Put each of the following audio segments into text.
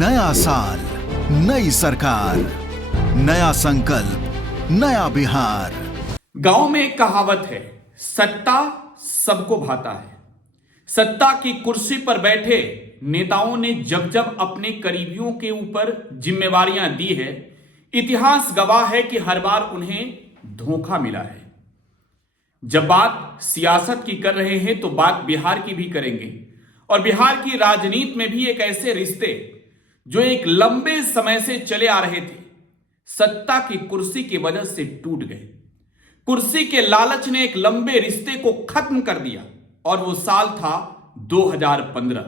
नया साल, नई सरकार, नया संकल्प, नया बिहार। गांव में एक कहावत है, सत्ता सबको भाता है। सत्ता की कुर्सी पर बैठे नेताओं ने जब जब अपने करीबियों के ऊपर जिम्मेवारियां दी है, इतिहास गवाह है कि हर बार उन्हें धोखा मिला है। जब बात सियासत की कर रहे हैं तो बात बिहार की भी करेंगे। और बिहार की राजनीति में भी एक ऐसे रिश्ते जो एक लंबे समय से चले आ रहे थे, सत्ता की कुर्सी की वजह से टूट गए। कुर्सी के लालच ने एक लंबे रिश्ते को खत्म कर दिया और वो साल था 2015।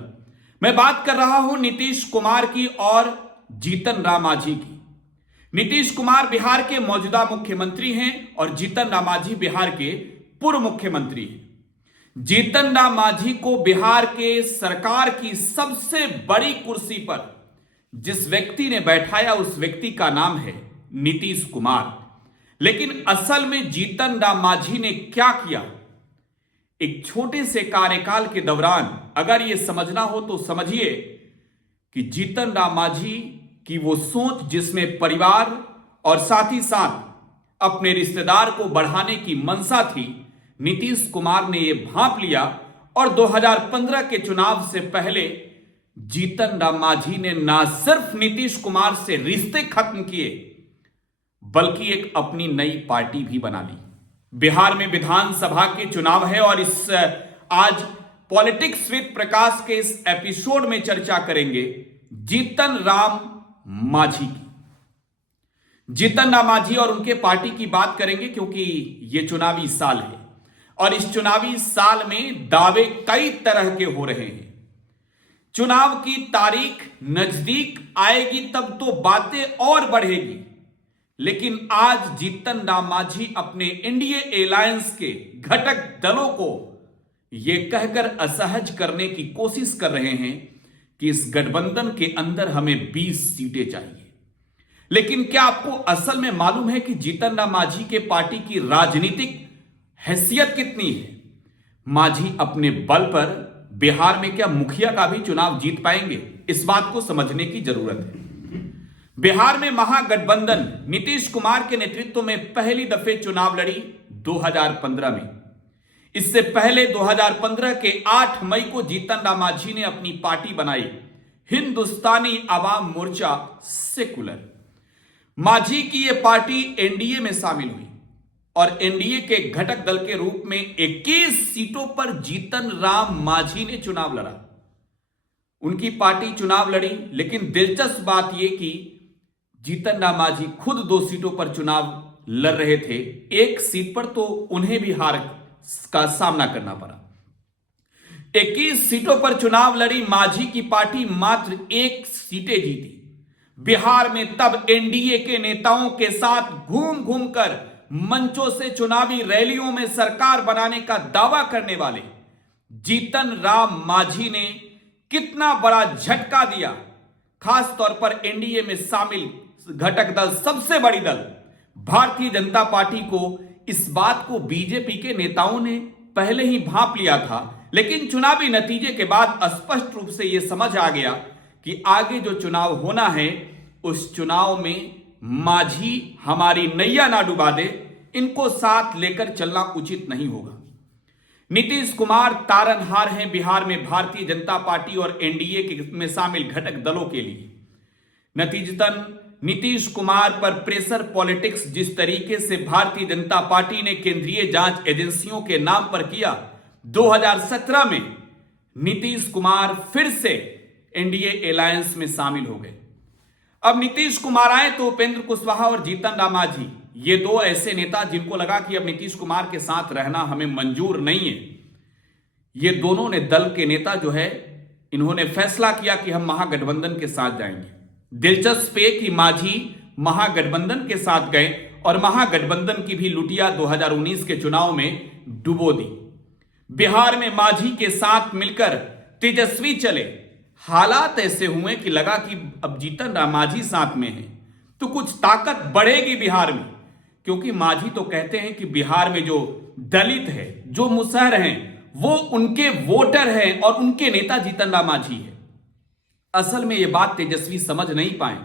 मैं बात कर रहा हूं नीतीश कुमार की और जीतन राम मांझी की। नीतीश कुमार बिहार के मौजूदा मुख्यमंत्री हैं और जीतन राम मांझी बिहार के पूर्व मुख्यमंत्री हैं। जीतन राम मांझी को बिहार के सरकार की सबसे बड़ी कुर्सी पर जिस व्यक्ति ने बैठाया, उस व्यक्ति का नाम है नीतीश कुमार। लेकिन असल में जीतन राम मांझी ने क्या किया? एक छोटे से कार्यकाल के दौरान अगर यह समझना हो तो समझिए कि जीतन राम मांझी की वो सोच जिसमें परिवार और साथ ही साथ अपने रिश्तेदार को बढ़ाने की मंशा थी, नीतीश कुमार ने यह भांप लिया और 2015 के चुनाव से पहले जीतन राम मांझी ने ना सिर्फ नीतीश कुमार से रिश्ते खत्म किए बल्कि एक अपनी नई पार्टी भी बना ली। बिहार में विधानसभा के चुनाव है और इस आज पॉलिटिक्स विद प्रकाश के इस एपिसोड में चर्चा करेंगे जीतन राम मांझी की। जीतन राम मांझी और उनके पार्टी की बात करेंगे क्योंकि यह चुनावी साल है और इस चुनावी साल में दावे कई तरह के हो रहे हैं। चुनाव की तारीख नजदीक आएगी तब तो बातें और बढ़ेगी, लेकिन आज जीतन राम मांझी अपने एनडीए अलायंस के घटक दलों को यह कहकर असहज करने की कोशिश कर रहे हैं कि इस गठबंधन के अंदर हमें 20 सीटें चाहिए। लेकिन क्या आपको असल में मालूम है कि जीतन राम मांझी के पार्टी की राजनीतिक हैसियत कितनी है? मांझी अपने बल पर बिहार में क्या मुखिया का भी चुनाव जीत पाएंगे? इस बात को समझने की जरूरत है। बिहार में महागठबंधन नीतीश कुमार के नेतृत्व में पहली दफे चुनाव लड़ी 2015 में। इससे पहले 2015 के 8 मई को जीतन राम मांझी ने अपनी पार्टी बनाई, हिंदुस्तानी आवाम मोर्चा सेकुलर। मांझी की यह पार्टी एनडीए में शामिल हुई और एनडीए के घटक दल के रूप में 21 सीटों पर जीतन राम मांझी ने चुनाव लड़ा। उनकी पार्टी चुनाव लड़ी, लेकिन दिलचस्प बात यह कि जीतन राम मांझी खुद 2 सीटों पर चुनाव लड़ रहे थे। एक सीट पर तो उन्हें भी हार का सामना करना पड़ा। 21 सीटों पर चुनाव लड़ी मांझी की पार्टी मात्र 1 सीटें जीती। बिहार में तब एनडीए के नेताओं के साथ घूम घूम कर मंचों से चुनावी रैलियों में सरकार बनाने का दावा करने वाले जीतन राम मांझी ने कितना बड़ा झटका दिया। खास तौर पर एनडीए में शामिल घटक दल, सबसे बड़ी दल भारतीय जनता पार्टी को इस बात को बीजेपी के नेताओं ने पहले ही भांप लिया था, लेकिन चुनावी नतीजे के बाद स्पष्ट रूप से यह समझ आ गया कि आगे जो चुनाव होना है उस चुनाव में मांझी हमारी नैया ना डुबा दे, इनको साथ लेकर चलना उचित नहीं होगा। नीतीश कुमार तारनहार हैं बिहार में भारतीय जनता पार्टी और एनडीए में शामिल घटक दलों के लिए। नतीजतन नीतीश कुमार पर प्रेशर पॉलिटिक्स जिस तरीके से भारतीय जनता पार्टी ने केंद्रीय जांच एजेंसियों के नाम पर किया, 2017 में नीतीश कुमार फिर से एनडीए अलायंस में शामिल हो गए। अब नीतीश कुमार आए तो उपेंद्र कुशवाहा और जीतन राम मांझी, ये 2 ऐसे नेता जिनको लगा कि अब नीतीश कुमार के साथ रहना हमें मंजूर नहीं है। ये दोनों ने दल के नेता जो है, इन्होंने फैसला किया कि हम महागठबंधन के साथ जाएंगे। दिलचस्प है कि मांझी महागठबंधन के साथ गए और महागठबंधन की भी लुटिया 2019 के चुनाव में डुबो दी। बिहार में मांझी के साथ मिलकर तेजस्वी चले। हालात ऐसे हुए कि लगा कि अब जीतन राम मांझी साथ में है तो कुछ ताकत बढ़ेगी बिहार में, क्योंकि मांझी तो कहते हैं कि बिहार में जो दलित है, जो मुसहर हैं, वो उनके वोटर हैं और उनके नेता जीतन राम मांझी है। असल में यह बात तेजस्वी समझ नहीं पाए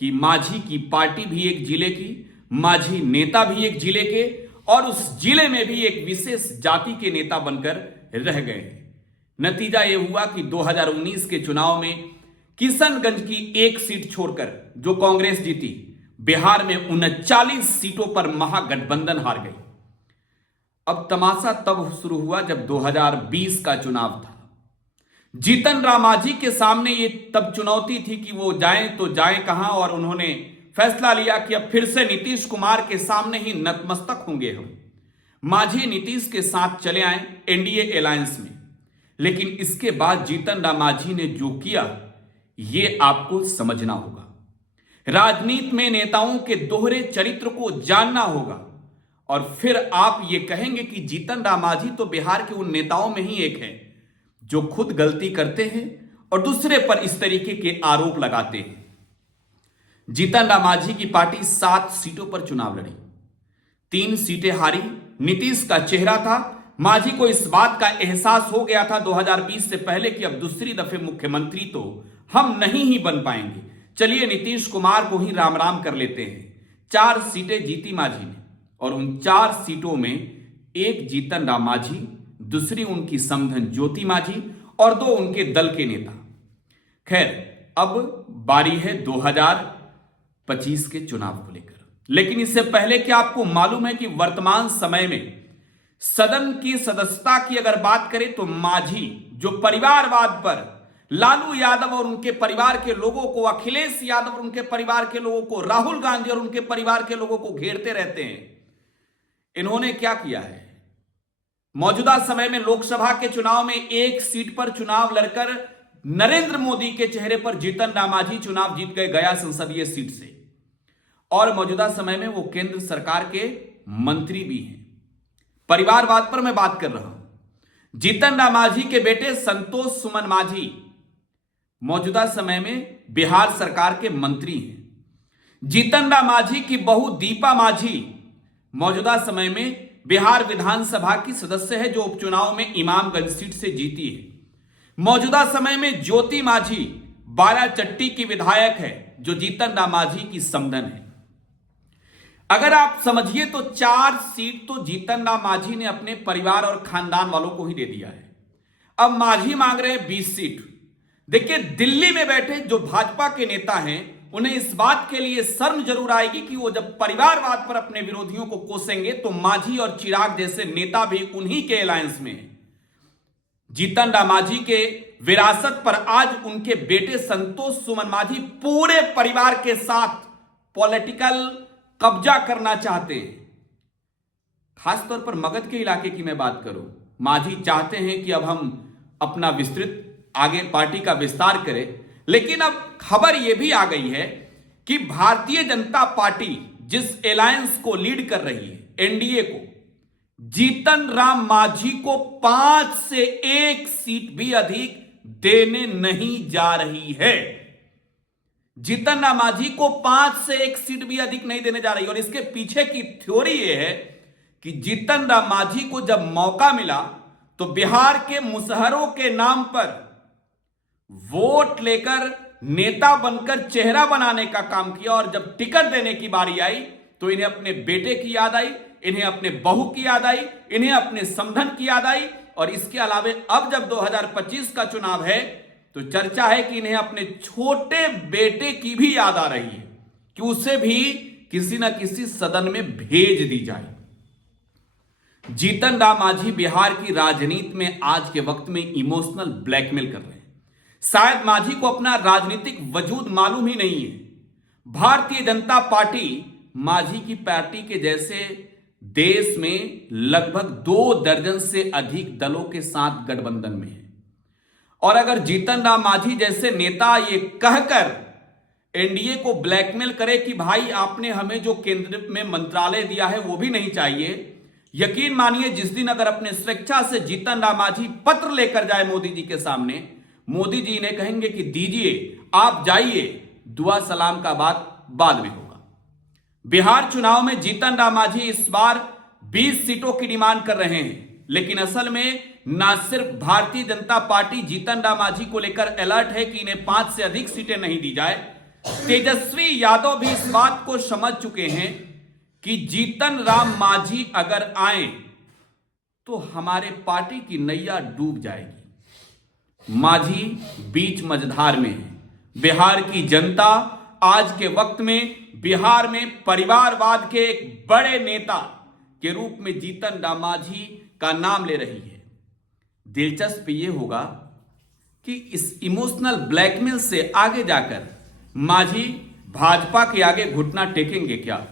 कि माझी की पार्टी भी एक जिले की, माझी नेता भी एक जिले के, और उस जिले में भी एक विशेष जाति के नेता बनकर रह गए हैं। नतीजा यह हुआ कि 2019 के चुनाव में किशनगंज की एक सीट छोड़कर जो कांग्रेस जीती, बिहार में 39 सीटों पर महागठबंधन हार गई। अब तमाशा तब शुरू हुआ जब 2020 का चुनाव था। जीतन राम मांझी के सामने ये तब चुनौती थी कि वो जाएं तो जाएं कहां, और उन्होंने फैसला लिया कि अब फिर से नीतीश कुमार के सामने ही नतमस्तक होंगे हम। मांझी नीतीश के साथ चले आए एनडीए अलायंस में, लेकिन इसके बाद जीतन राम मांझी ने जो किया ये आपको समझना होगा। राजनीति में नेताओं के दोहरे चरित्र को जानना होगा, और फिर आप ये कहेंगे कि जीतन राम मांझी तो बिहार के उन नेताओं में ही एक है जो खुद गलती करते हैं और दूसरे पर इस तरीके के आरोप लगाते हैं। जीतन राम मांझी की पार्टी 7 सीटों पर चुनाव लड़ी, 3 सीटें हारी। नीतीश का चेहरा था। मांझी को इस बात का एहसास हो गया था 2020 से पहले कि अब दूसरी दफे मुख्यमंत्री तो हम नहीं ही बन पाएंगे, चलिए नीतीश कुमार को ही राम राम कर लेते हैं। 4 सीटें जीती मांझी ने, और उन 4 सीटों में एक जीतन राम मांझी, दूसरी उनकी समधन ज्योति मांझी, और 2 उनके दल के नेता। खैर, अब बारी है 2025 के चुनाव को लेकर। लेकिन इससे पहले क्या आपको मालूम है कि वर्तमान समय में सदन की सदस्यता की अगर बात करें तो मांझी जो परिवारवाद पर लालू यादव और उनके परिवार के लोगों को, अखिलेश यादव और उनके परिवार के लोगों को, राहुल गांधी और उनके परिवार के लोगों को घेरते रहते हैं, इन्होंने क्या किया है? मौजूदा समय में लोकसभा के चुनाव में एक सीट पर चुनाव लड़कर नरेंद्र मोदी के चेहरे पर जीतन राम मांझी चुनाव जीत गए गया संसदीय सीट से, और मौजूदा समय में वो केंद्र सरकार के मंत्री भी हैं। परिवारवाद पर मैं बात कर रहा हूं। जीतन राम मांझी के बेटे संतोष सुमन मांझी मौजूदा समय में बिहार सरकार के मंत्री हैं। जीतन राम मांझी की बहू दीपा मांझी मौजूदा समय में बिहार विधानसभा की सदस्य है जो उपचुनाव में इमामगंज सीट से जीती है। मौजूदा समय में ज्योति मांझी बाराचट्टी की विधायक है जो जीतन राम मांझी की समधन है। अगर आप समझिए तो 4 सीट तो जीतन राम मांझी ने अपने परिवार और खानदान वालों को ही दे दिया है। अब मांझी मांग रहे हैं 20 सीट। देखिए, दिल्ली में बैठे जो भाजपा के नेता हैं उन्हें इस बात के लिए शर्म जरूर आएगी कि वो जब परिवारवाद पर अपने विरोधियों को कोसेंगे तो मांझी और चिराग जैसे नेता भी उन्हीं के अलायंस में हैं। जीतन राम मांझी के विरासत पर आज उनके बेटे संतोष सुमन मांझी पूरे परिवार के साथ पॉलिटिकल कब्जा करना चाहते हैं। खासतौर पर मगध के इलाके की मैं बात करूं, मांझी चाहते हैं कि अब हम अपना विस्तृत आगे पार्टी का विस्तार करें। लेकिन अब खबर यह भी आ गई है कि भारतीय जनता पार्टी जिस अलायंस को लीड कर रही है, एनडीए को, जीतन राम मांझी को 5 से 1 सीट भी अधिक देने नहीं जा रही है। जीतन राम मांझी को 5 से 1 सीट भी अधिक नहीं देने जा रही। और इसके पीछे की थ्योरी यह है कि जीतन राम मांझी को जब मौका मिला तो बिहार के मुसहरों के नाम पर वोट लेकर नेता बनकर चेहरा बनाने का काम किया, और जब टिकट देने की बारी आई तो इन्हें अपने बेटे की याद आई, इन्हें अपने बहू की याद आई, इन्हें अपने समधन की याद आई। और इसके अलावे अब जब 2025 का चुनाव है तो चर्चा है कि इन्हें अपने छोटे बेटे की भी याद आ रही है कि उसे भी किसी ना किसी सदन में भेज दी जाए। जीतन राम मांझी बिहार की राजनीति में आज के वक्त में इमोशनल ब्लैकमेल कर रहे हैं। शायद मांझी को अपना राजनीतिक वजूद मालूम ही नहीं है। भारतीय जनता पार्टी मांझी की पार्टी के जैसे देश में लगभग 2 दर्जन से अधिक दलों के साथ गठबंधन में है, और अगर जीतन राम मांझी जैसे नेता ये कहकर एनडीए को ब्लैकमेल करे कि भाई आपने हमें जो केंद्र में मंत्रालय दिया है वो भी नहीं चाहिए, यकीन मानिए जिस दिन अगर अपने स्वेच्छा से जीतन राम मांझी पत्र लेकर जाए मोदी जी के सामने, मोदी जी ने कहेंगे कि दीजिए, आप जाइए, दुआ सलाम का बात बाद में होगा। बिहार चुनाव में जीतन राम मांझी इस बार 20 सीटों की डिमांड कर रहे हैं, लेकिन असल में ना सिर्फ भारतीय जनता पार्टी जीतन राम मांझी को लेकर अलर्ट है कि इन्हें 5 से अधिक सीटें नहीं दी जाए, तेजस्वी यादव भी इस बात को समझ चुके हैं कि जीतन राम मांझी अगर आए तो हमारे पार्टी की नैया डूब जाएगी। मांझी बीच मझधार में है। बिहार की जनता आज के वक्त में बिहार में परिवारवाद के एक बड़े नेता के रूप में जीतन राम मांझी का नाम ले रही है। दिलचस्प यह होगा कि इस इमोशनल ब्लैकमेल से आगे जाकर मांझी भाजपा के आगे घुटना टेकेंगे क्या?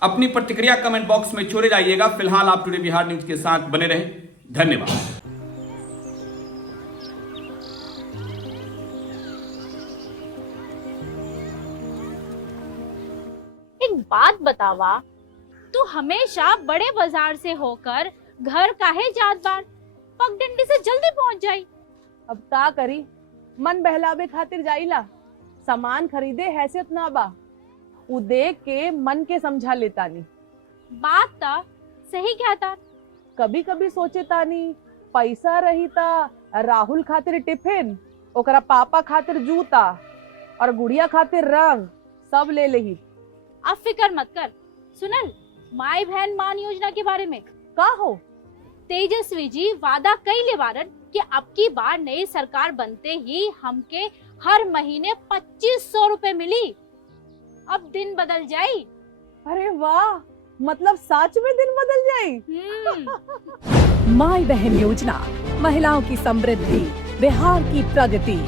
अपनी प्रतिक्रिया कमेंट बॉक्स में छोड़े जाइएगा। फिलहाल आप टुडे बिहार न्यूज के साथ बने रहें। धन्यवाद। एक बात बतावा, तू हमेशा बड़े बाजार से होकर घर काहे जात बार? पगडंडी से जल्दी पहुंच जाई। अब का करी, मन बहलावे खातिर जाइला। सामान खरीदे हैसियत ना बा, उ देख के मन के समझा लेतानी। बात ता सही कहता। कभी कभी सोचे तानी पैसा रही ता राहुल खातिर टिफिन, ओकरा पापा खातिर जूता और गुड़िया खातिर रंग सब ले लेही। अब फिक्र मत कर। सुनल माई बहन मान योजना के बारे में का हो? तेजस्वी जी वादा कइले बारन कि अब की बार नई सरकार बनते ही हमके हर महीने 2500 रुपए मिली। अब दिन बदल जाई। अरे वाह, मतलब सच में दिन बदल जाई। माई बहन योजना, महिलाओं की समृद्धि, बिहार की प्रगति।